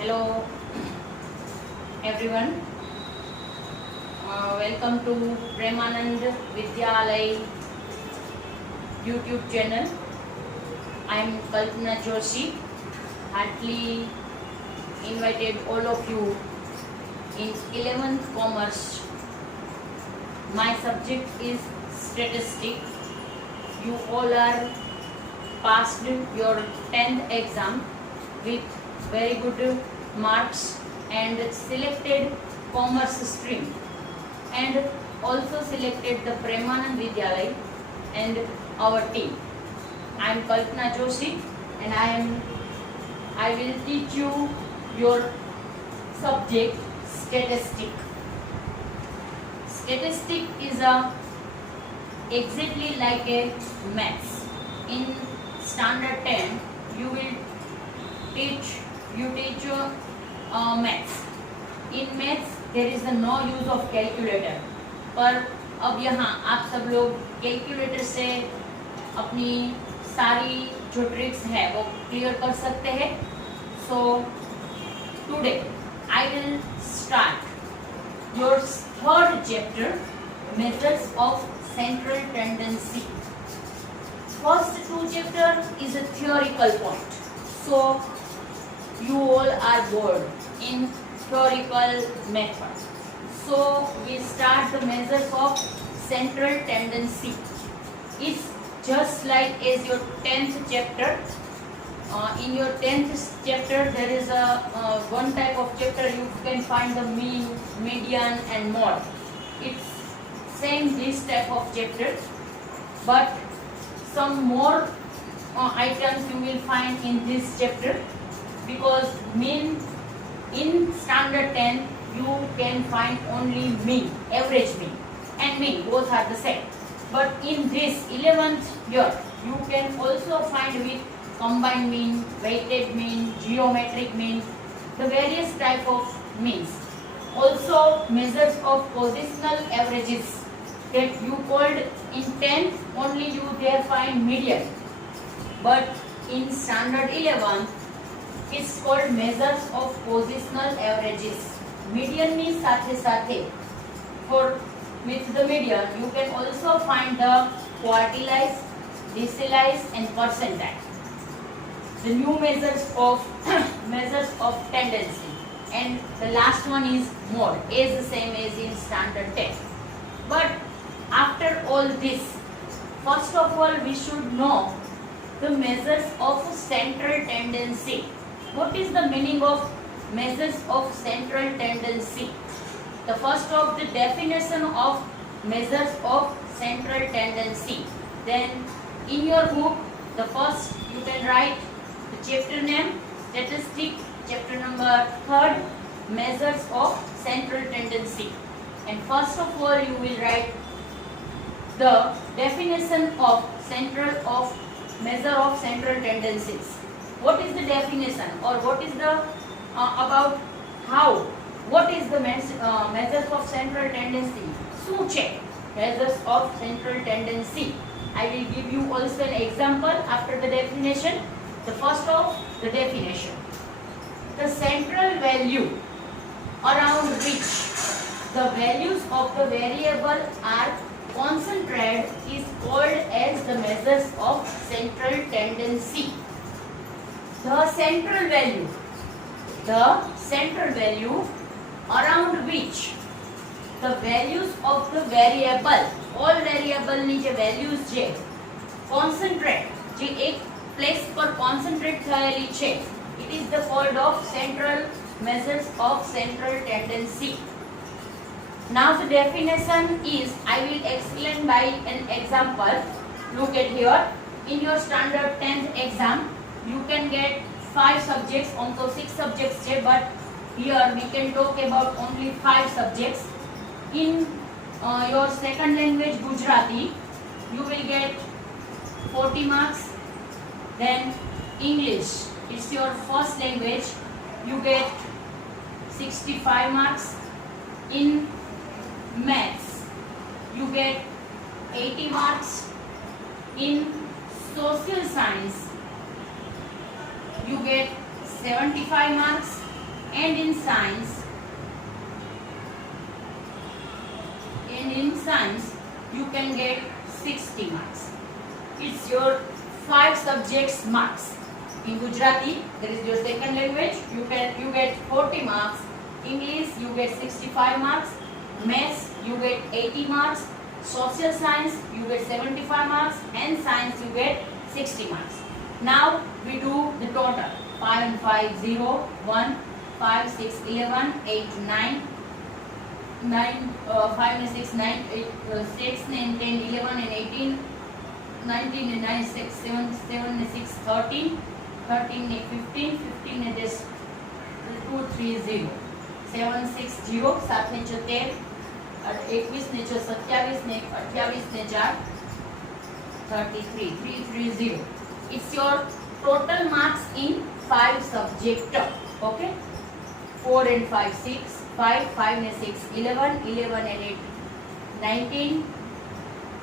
Hello everyone, welcome to Premanand Vidyalay YouTube channel. I am Kalpana Joshi. Heartily invited all of you in 11th Commerce. My subject is statistics. You all are passed your 10th exam with very good marks and selected commerce stream and also selected the Premanand Vidyalay and our team. I am Kalpana Joshi and I will teach you your subject statistic. Statistic is exactly like a maths. In standard 10 you teach maths. In maths there is no use of calculator, पर अब यहाँ आप सब लोग calculator से अपनी सारी जो ट्रिक्स है वो क्लियर कर सकते हैं. So today I will start your third chapter, measures of central tendency. First two chapter is a theoretical point. So you all are bored in theoretical method. So we start the measures of central tendency. It's just like as your 10th chapter. In your 10th chapter there is a one type of chapter you can find the mean, median and mode. It's same this type of chapter, but some more items you will find in this chapter, because mean in standard 10 you can find only mean, average mean and mean, both are the same. But in this 11th year you can also find with combined mean, weighted mean, geometric mean, the various type of means. Also measures of positional averages that you called in 10th only you there find median, but in standard 11 it's called measures of positional averages. Median means साथे for with the median you can also find the quartiles, decilies and percentile. The new measures of tendency, and the last one is mode, is the same as in standard 10. But after all this, first of all we should know the measures of central tendency. What is the meaning of measures of central tendency? The first of the definition of measures of central tendency. Then in your book, the first you can write the chapter name, statistic, chapter number 3rd, measures of central tendency. And first of all you will write the definition of measure of central tendencies. What is the definition, or what is the about how, what is the measures of central tendency? શું છે measures of central tendency? I will give you also an example after the definition. The first of the definition, the central value around which the values of the variable are concentrated is called as the measures of central tendency. The central value around which the values of the variable, all variable ની જે values છે concentrate, જે એક place પર concentrate થયેલી છે, it is the called of central measures of central tendency. Now the definition is, I will explain by an example. Look at here. In your standard 10th exam you can get 5 subjects, onto 6 subjects છે, but here we can talk about only 5 subjects. In your second language Gujarati you will get 40 marks. Then English, it's your first language, you get 65 marks. In maths you get 80 marks. In social science you get 75 marks. And in science, you can get 60 marks. It's your 5 subjects marks. In Gujarati, that is your second language, you get 40 marks. English, you get 65 marks. Maths, you get 80 marks. Social science, you get 75 marks. And science, you get 60 marks. Now we do the total. 5 and 5, 0, 1, 5, 6, 11, 8, 9, 5 and 6, 9, 8, 6, 9, 10, 11 and 18, 19 and 9, 6, 7, 7 and 6, 13, 13 and 15, 15 and 2, 3, 0, 7, 6, 0, 7 ने 6, 13, 21 ने 6, 27 ने 28 ने 4, 33, 3, 3, 0. It's your total marks in 5 subject. Okay? 4 and 5, 6, 5, 5 and 6, 11, 11 and 8, 19,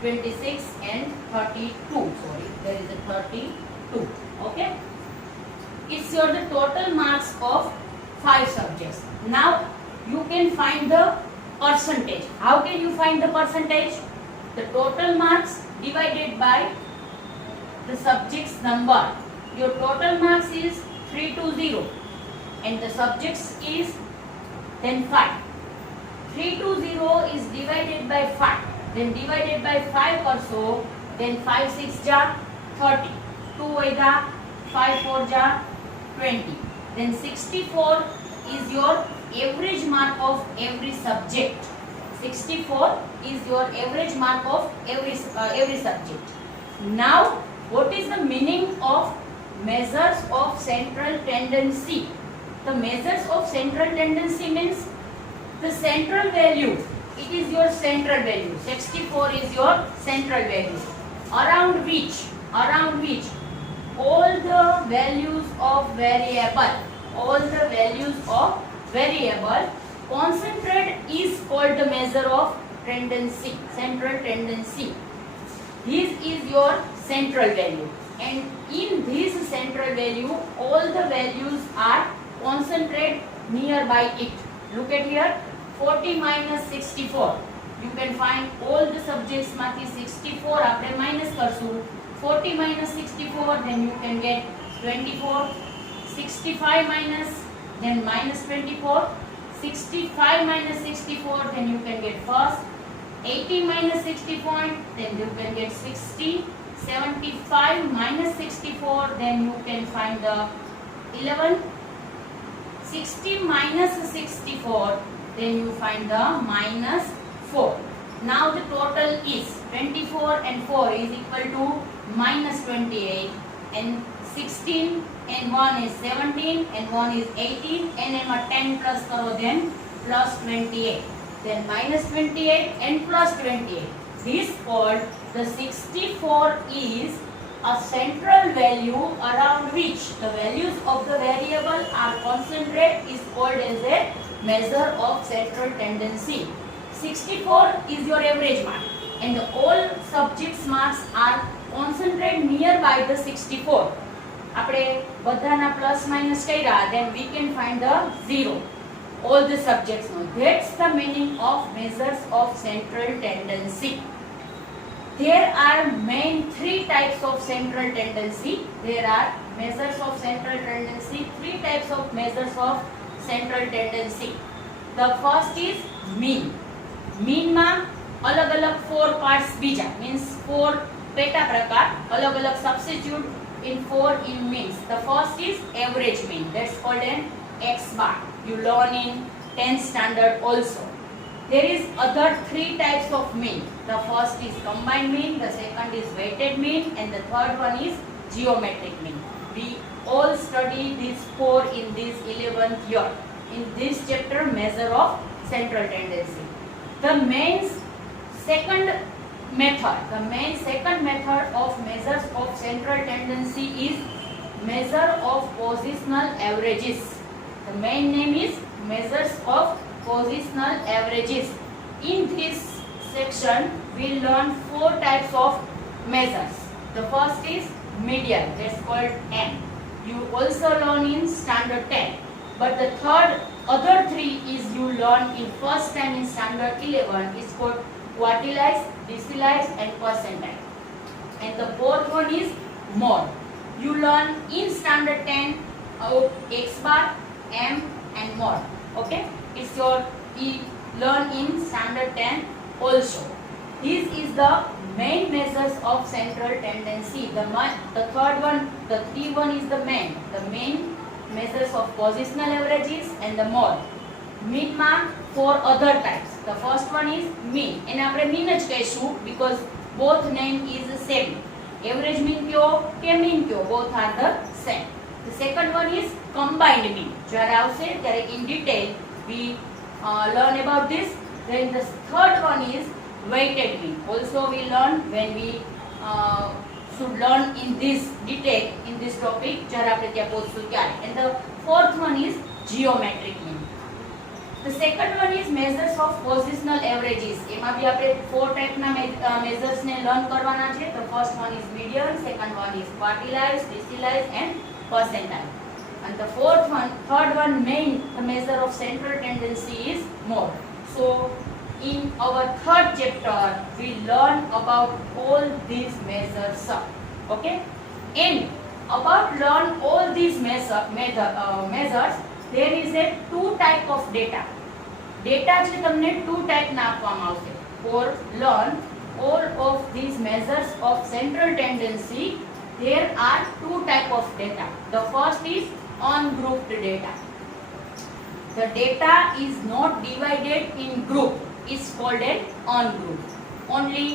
26 and 32. Sorry, there is a 32. Okay? It's your the total marks of 5 subjects. Now you can find the percentage. How can you find the percentage? The total marks divided by the subject's number. Your total marks is 320 and the subjects is then 5. 320 is divided by 5. Then divided by 5 also. Then 5 6 ja 30. 2 8 5 4 ja 20. Then 64 is your average mark of every subject. 64 is your average mark of every subject. Now, what is the meaning of measures of central tendency? The measures of central tendency means the central value. It is your central value. 64 is your central value. Around which all the values of variable, concentrate is called the measure of tendency, central tendency. This is your central value, and in this central value, all the values are concentrated nearby it. Look at here, 40 minus 64. You can find all the subjects માંથી 64 આપણે minus કરશું. 40 minus 64, then you can get 24. 65 minus, then minus 24. 65 minus 64, then you can get first. 80 minus 64, then you can get 60. 75 minus 64, then you can find the 11. 60 minus 64, then you find the minus 4. Now the total is 24 and 4 is equal to minus 28, and 16 and 1 is 17 and 1 is 18, and एमा 10 plus करो then plus 28, then minus 28 and plus 28. This called the 64 is a central value around which the values of the variable are concentrated is called as a measure of central tendency. 64 is your average mark, and the all subjects marks are concentrated nearby the 64. આપણે બધાના plus minus કર્યા, then we can find the 0. All the subjects know. That's the meaning of measures of central tendency. There are main 3 types of central tendency. There are measures of central tendency, 3 types of measures of central tendency. The first is mean. Mean માં अलग अलग 4 parts બીજા means 4 પેટા પ્રકાર अलग अलग substitute in 4 in means. The first is average mean. That's called an X bar. You learn in 10th standard also. There is other 3 types of mean. The first is combined mean, the second is weighted mean, and the third one is geometric mean. We all study these 4 in this 11th year. In this chapter, measure of central tendency. The main second method of measures of central tendency is measure of positional averages. The main name is measures of positional averages. In this section, we learn 4 types of measures. The first is median, that's called M. You also learn in standard 10. but the other three is you learn in first time in standard 11 is called quartilize, decilize and percentile. And the fourth one is mod. You learn in standard 10 x bar, m and mod. Okay, it's your learn in standard 10 also. This is the main measures of central tendency. The third one, the three one is the main measures of positional averages and the mod. Mean માં four other types. The first one is mean. એને આપણે mean જ કહીશું because both name is the same. Average mean કયો કે mean કયો, both are the same. The second one is combined mean. જ્યારે આવશે ત્યારે in detail we learn about this. Then the third one is weighted mean. Also we learn when we should learn in this detail in this topic જ્યારે આપણે ત્યાં પહોંચશું ત્યારે. And the fourth one is geometric mean. The second one is measures of positional averages. એમાં બી આપણે four type ના measures ને learn કરવાના છે. The first one is median, second one is quartile, decile and percentile. And the third one main the measure of central tendency is mod. So in our third chapter we learn about all these measures. Okay, and about learn all these measures there is a two type of data. Data છે તમને two type ના આપવામાં આવશે. For learn all of these measures of central tendency there are two type of data. The first is ungrouped data. The data is not divided in group. It's called an ungrouped. Only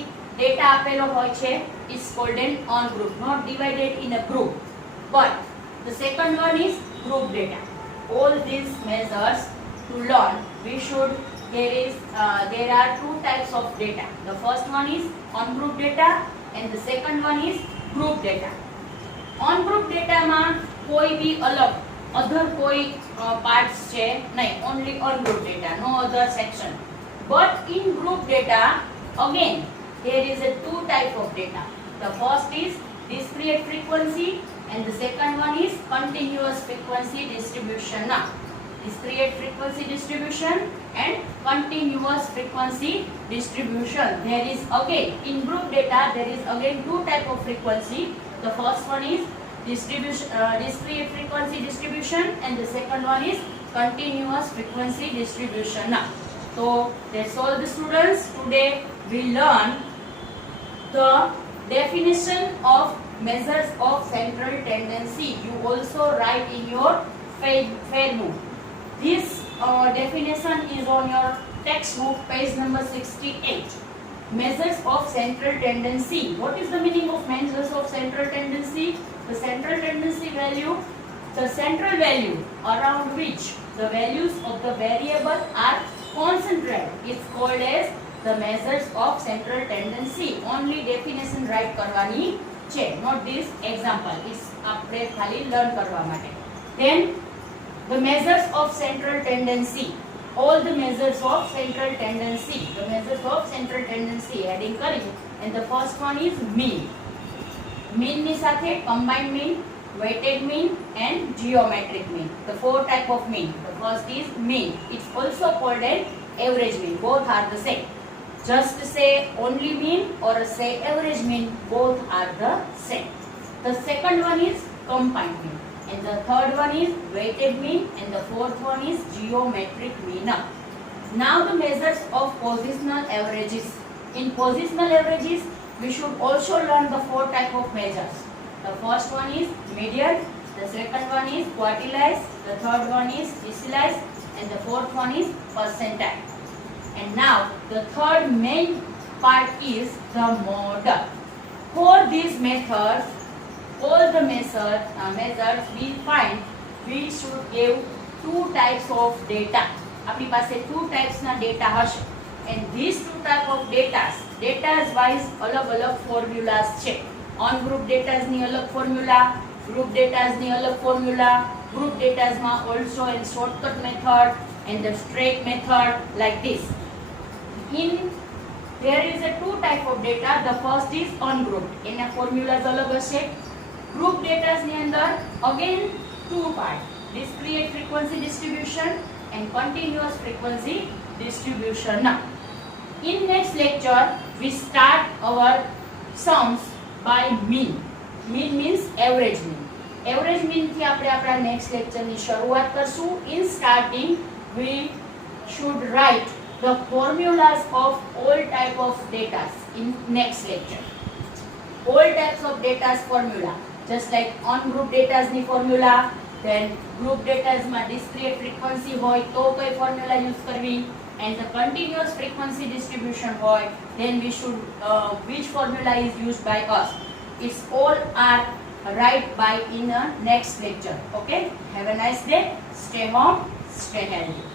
data આપેલો હોય છે is called an ungrouped, not divided in a group. But the second one is group data. All these measures to learn there are two types of data. The first one is ungrouped data and the second one is group data. Ungrouped data માં કોઈ બી અલગ other કોઈ parts છે નહીં, only ungrouped data, no other section. But in group data again there is a two type of data. The first is discrete frequency and the second one is continuous frequency distribution. Now discrete frequency distribution and continuous frequency distribution. There is again in group data there is again two type of frequency. The first one is discrete frequency distribution and the second one is continuous frequency distribution. Now, so that's all the students. Today we learn the definition of measures of central tendency. You also write in your fair book. This definition is on your textbook page number 68. Measures of central tendency. What is the meaning of measures of central tendency? The central tendency value, the central value around which the values of the variable are concentrated is called as the measures of central tendency. Only definition write કરવાની છે, not this example. It's આપણે ખાલી learn કરવા માટે. Then the measures of central tendency. All the measures of central tendency. The measures of central tendency adding કરી. And the first one is mean. Mean ની સાથે combined mean, weighted mean and geometric mean. The four type of mean. The first is mean. It's also called an average mean. Both are the same. Just say only mean or say average mean, both are the same. The second one is combined mean. And the third one is weighted mean and the fourth one is geometric mean. Now the measures of positional averages. In positional averages we should also learn the four type of measures. The first one is median, the second one is quartile, the third one is decile and the fourth one is percentile. And now the third main part is the mod. For these methods, all the measures we find we should give two types of data. આપણી પાસે two types ના data હશે. And these two type of datas wise अलग अलग formulas છે. On group datas ની अलग formula, group datas ની अलग formula, group datas માં also in shortcut method and the straight method like this. There is a two type of data. The first is ungrouped. એના formulas अलग હશે. Group datas ની અંદર again two part. discrete frequency distribution and continuous frequency distribution. Now, in next lecture, we start our sums by mean. Mean means average mean. Average mean થી આપણે આપણા next lecture ની શરૂઆત કરશું. In starting, we should write the formulas of all type of data in next lecture. All types of data's formula, just like on group data's ની formula, then group data's માં discrete frequency હોય તો કઈ formula use કરવી, and the continuous frequency distribution હોય, then we should which formula is used by us. It's all are right by in a next lecture. Okay, have a nice day, stay home, stay healthy.